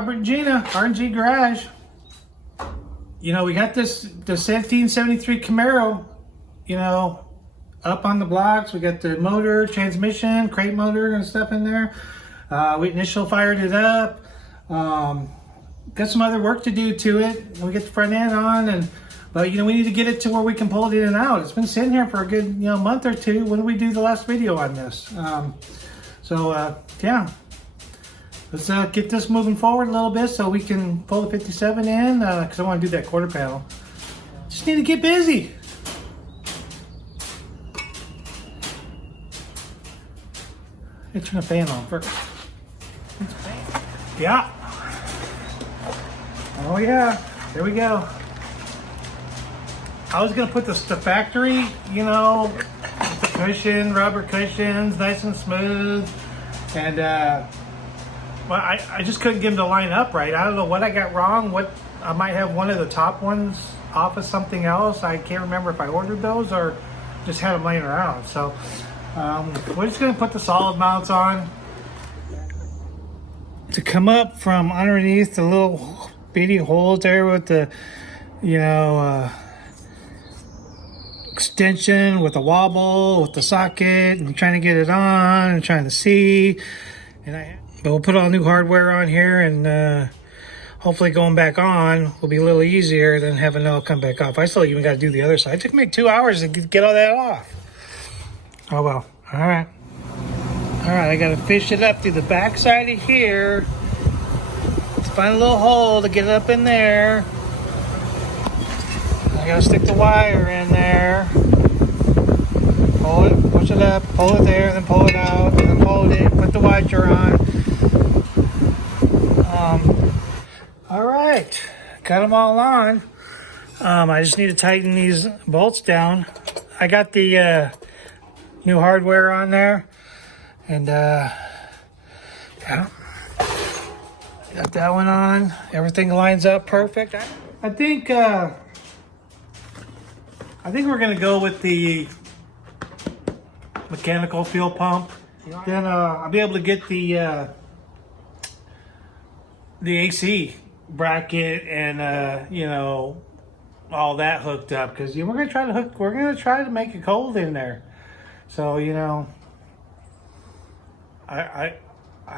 Robert and Gina, R&G Garage. You know, we got this 1773 Camaro, you know, up on the blocks. We got the motor, transmission, crate motor and stuff in there. We initial fired it up. Got some other work to do to it. We get the front end on, but you know, we need to get it to where we can pull it in and out. It's been sitting here for a good, you know, month or two. When did we do the last video on this? Yeah. Let's get this moving forward a little bit so we can pull the 57 in, because I want to do that quarter panel. Just need to get busy. Let's turn the fan on first. Yeah. Oh yeah, there we go. I was gonna put the factory, you know, with the cushion, rubber cushions, nice and smooth, and well, I just couldn't get them to line up right. I don't know what I got wrong. What I might have one of the top ones off of something else. I can't remember if I ordered those or just had them laying around. So we're just gonna put the solid mounts on. To come up from underneath the little bitty holes there with the, you know, extension with the wobble, with the socket, and trying to get it on and trying to see. But we'll put all new hardware on here, and hopefully going back on will be a little easier than having it all come back off. I still even got to do the other side. It took me 2 hours to get all that off. Oh well. All right. I got to fish it up through the back side of here. Let's find a little hole to get it up in there. I got to stick the wire in there. Pull it, push it up, pull it there, then pull it out, and then hold it, put the washer on. All right, got them all on. I just need to tighten these bolts down. I got the new hardware on there, and yeah, got that one on. Everything lines up perfect. I think we're gonna go with the mechanical fuel pump. Then I'll be able to get the AC bracket and you know, all that hooked up, because we're gonna try to make it cold in there. So you know, I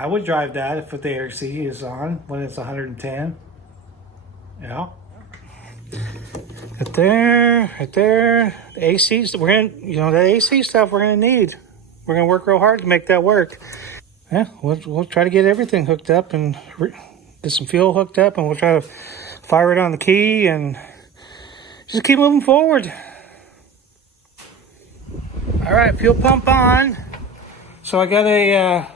would drive that if the AC is on when it's 110. Yeah. Right there. The ACs, that AC stuff we're gonna need. We're gonna work real hard to make that work. Yeah, we'll try to get everything hooked up and get some fuel hooked up, and we'll try to fire it on the key and just keep moving forward. All right, fuel pump on. So I got a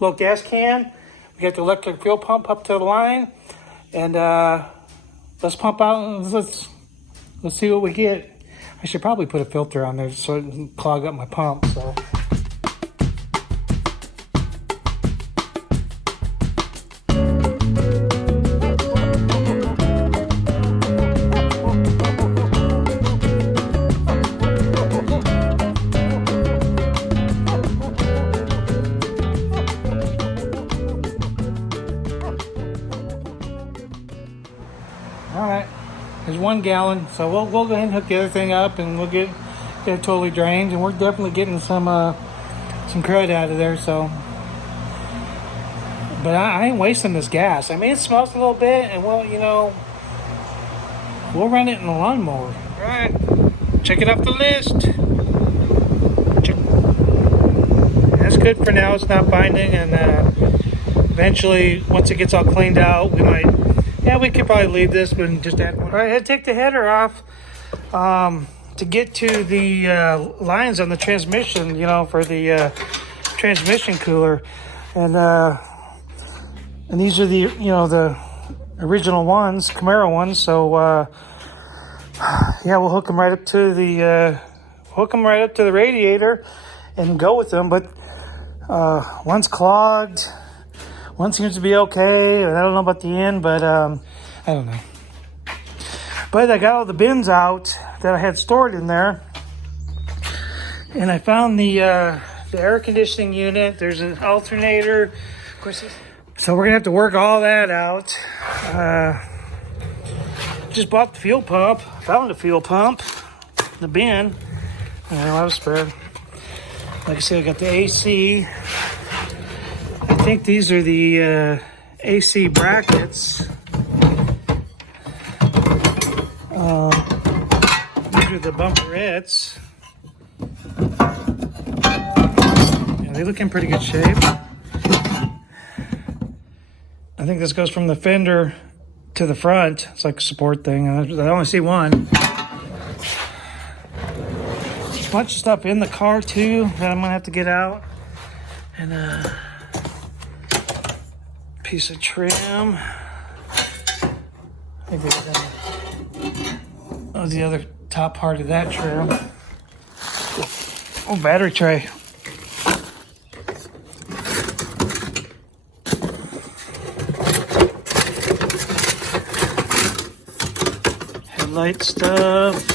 little gas can. We got the electric fuel pump up to the line, and let's pump out. Let's see what we get. I should probably put a filter on there so it doesn't clog up my pump. So. There's 1 gallon, so we'll go ahead and hook the other thing up, and we'll get it totally drained, and we're definitely getting some crud out of there. So, but I ain't wasting this gas. I mean, it smells a little bit, and we'll run it in the lawnmower. All right, check it off the list. That's good for now. It's not binding, and eventually, once it gets all cleaned out, we could probably leave this, but just add one. All right, I had to take the header off to get to the lines on the transmission, for the transmission cooler. And these are the original ones, Camaro ones. So we'll hook them right up to the radiator and go with them. But one's clogged. One seems to be okay. I don't know about the end, but I don't know. But I got all the bins out that I had stored in there, and I found the air conditioning unit. There's an alternator. Of course, So we're gonna have to work all that out. Just bought the fuel pump. Found the fuel pump, the bin. I was spared. Like I said, I got the AC. I think these are the AC brackets. These are the bumperettes. Yeah, they look in pretty good shape. I think this goes from the fender to the front. It's like a support thing. I only see one. There's a bunch of stuff in the car too that I'm gonna have to get out. And a piece of trim. I think that was the other top part of that trim. Oh, battery tray. Headlight stuff.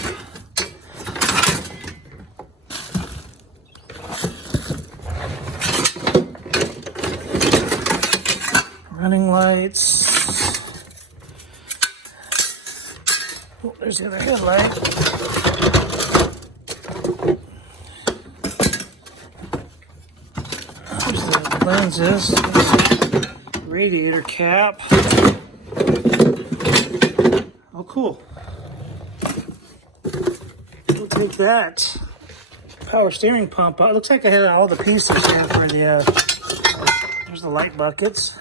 Running lights. Oh, there's the other headlight. There's the lenses. Radiator cap. Oh, cool. We'll take that. Power steering pump. It looks like I had all the pieces here for the. There's the light buckets.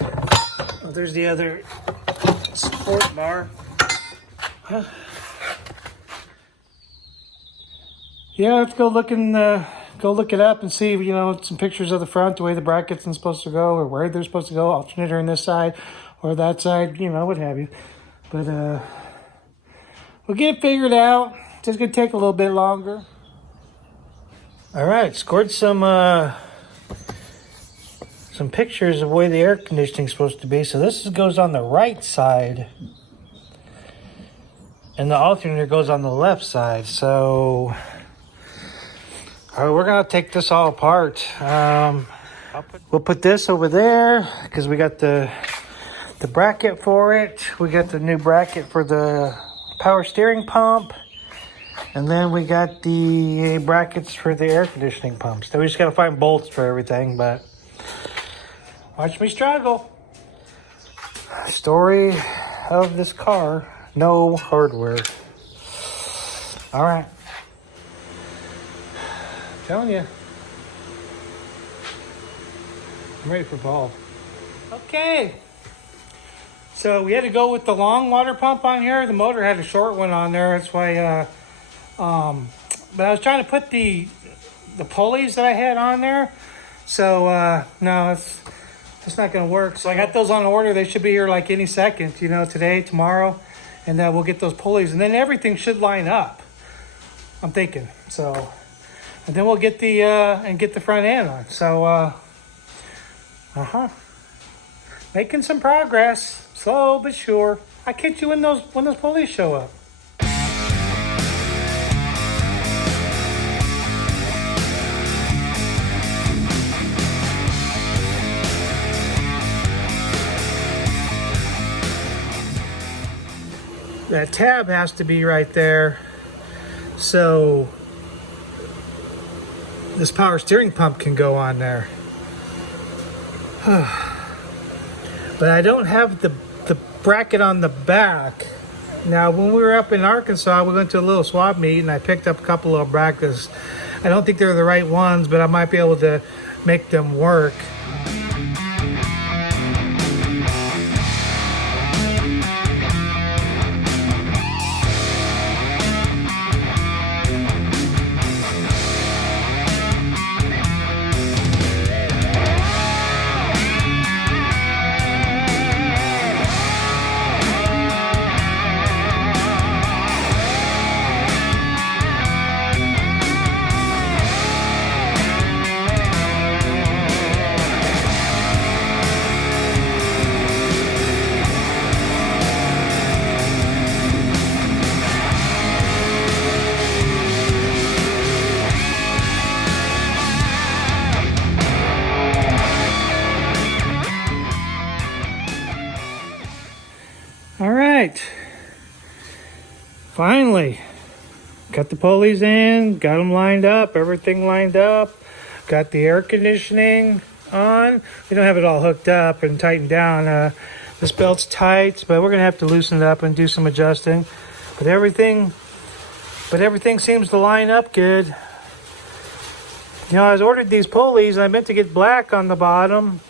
Oh, there's the other support bar. Huh. Yeah, let's go look it up and see, some pictures of the front, the way the brackets are supposed to go, or where they're supposed to go, alternator on this side or that side, what have you. But we'll get it figured out. It's just gonna take a little bit longer. All right, scored some pictures of the way the air conditioning is supposed to be. So this goes on the right side, and the alternator goes on the left side. So we're gonna take this all apart. We'll put this over there because we got the bracket for it. We got the new bracket for the power steering pump, and then we got the brackets for the air conditioning pumps. So we just gotta find bolts for everything, but watch me struggle. Story of this car, no hardware. All right. Telling you, I'm ready for ball. Okay, so we had to go with the long water pump on here. The motor had a short one on there. That's why. But I was trying to put the pulleys that I had on there. So no, it's not going to work. So I got those on order. They should be here like any second. Today, tomorrow, and we'll get those pulleys, and then everything should line up. I'm thinking so. And then we'll get the front end on. So, making some progress, slow but sure. I'll catch you when those pulleys show up. That tab has to be right there. So this power steering pump can go on there. But I don't have the bracket on the back. Now, when we were up in Arkansas, we went to a little swap meet and I picked up a couple of brackets. I don't think they're the right ones, but I might be able to make them work. right. Finally. Got the pulleys in, got them lined up, everything lined up. Got the air conditioning on. We don't have it all hooked up and tightened down. This belt's tight, but we're gonna have to loosen it up and do some adjusting. But everything seems to line up good. You know, I was ordered these pulleys and I meant to get black on the bottom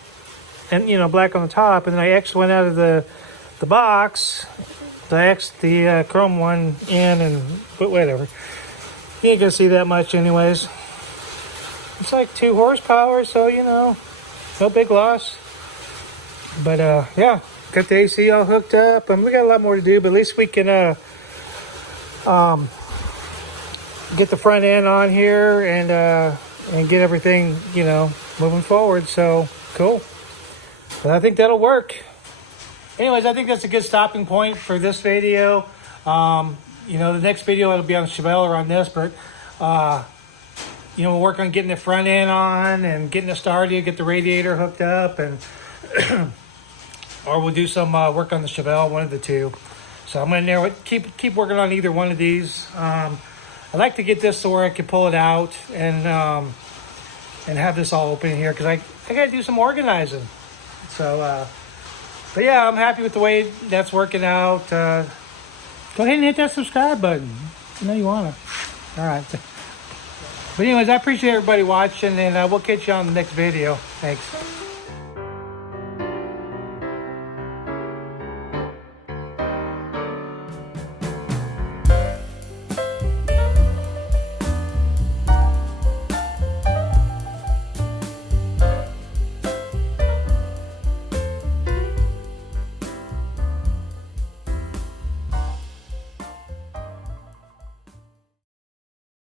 and, you know, black on the top, and then I actually went out of the box. So I X'd the chrome one in, and but whatever. You ain't gonna see that much anyways. It's like 2 horsepower, so you know, no big loss. But yeah, got the AC all hooked up, and we got a lot more to do. But at least we can get the front end on here and get everything, you know, moving forward. So cool. But I think that'll work. Anyways, I think that's a good stopping point for this video. You know, the next video it'll be on Chevelle or on this, but you know, we'll work on getting the front end on and getting it started, get the radiator hooked up, and or we'll do some work on the Chevelle, one of the two. So I'm gonna narrow it, keep working on either one of these. I'd like to get this to where I can pull it out and have this all open here, because I gotta do some organizing. So but yeah, I'm happy with the way that's working out. Go ahead and hit that subscribe button. You know you want to. All right. But anyways, I appreciate everybody watching, and we'll catch you on the next video. Thanks.